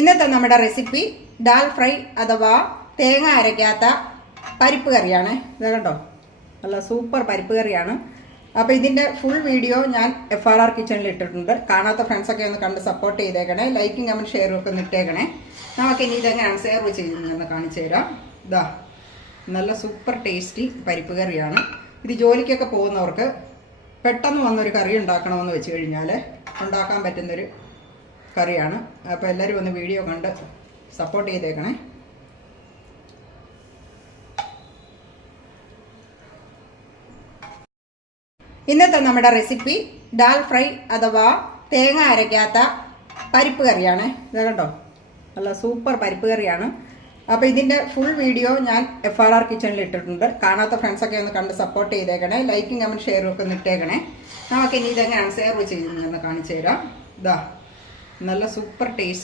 ഇന്നത്തെ നമ്മുടെ recipe dal fry അഥവാ തേങ്ങ അരയ്ക്കാത്ത പരിപ്പ് കറിയാണ്. ഇത് കണ്ടോ, നല്ല സൂപ്പർ പരിപ്പ് കറിയാണ്. അപ്പോൾ ഇതിൻ്റെ ഫുൾ വീഡിയോ ഞാൻ FRR കിച്ചണിൽ ഇട്ടിട്ടുണ്ട്. കാണാത്ത ഫ്രണ്ട്സൊക്കെ ഒന്ന് കണ്ട് സപ്പോർട്ട് ചെയ്തേക്കണേ. ലൈക്കും കമൻറ്റ് ഷെയറും ഒക്കെ ഒന്ന് ഇട്ടേക്കണേ. നമുക്കിനി ഇതെങ്ങനെയാണ് സെർവ് ചെയ്യുന്നതെന്ന് കാണിച്ചു തരാം. ഇതാ നല്ല സൂപ്പർ ടേസ്റ്റി പരിപ്പ് കറിയാണ്. ഇത് ജോലിക്കൊക്കെ പോകുന്നവർക്ക് പെട്ടെന്ന് വന്നൊരു കറി ഉണ്ടാക്കണമെന്ന് വെച്ച് കഴിഞ്ഞാൽ ഉണ്ടാക്കാൻ പറ്റുന്നൊരു കറിയാണ്. അപ്പോൾ എല്ലാവരും ഒന്ന് വീഡിയോ കണ്ട് സപ്പോർട്ട് ചെയ്തേക്കണേ. ഇന്നത്തെ നമ്മുടെ റെസിപ്പി ഡാൽ ഫ്രൈ അഥവാ തേങ്ങ അരയ്ക്കാത്ത പരിപ്പ് കറിയാണ്. ഇത് കണ്ടോ, നല്ല സൂപ്പർ പരിപ്പ് കറിയാണ്. അപ്പോൾ ഇതിൻ്റെ ഫുൾ വീഡിയോ ഞാൻ FRR കിച്ചണിൽ ഇട്ടിട്ടുണ്ട്. കാണാത്ത ഫ്രണ്ട്സൊക്കെ ഒന്ന് കണ്ട് സപ്പോർട്ട് ചെയ്തേക്കണേ. ലൈക്കും കമൻറ്റ് ഷെയറും ഒക്കെ ഒന്ന് ഇട്ടേക്കണേ. നമുക്കിനി ഇതെങ്ങനെയാണ് സെർവ് ചെയ്യുന്നതെന്ന് കാണിച്ചു തരാം. ഇതാ നല്ല സൂപ്പർ ടേസ്റ്റ്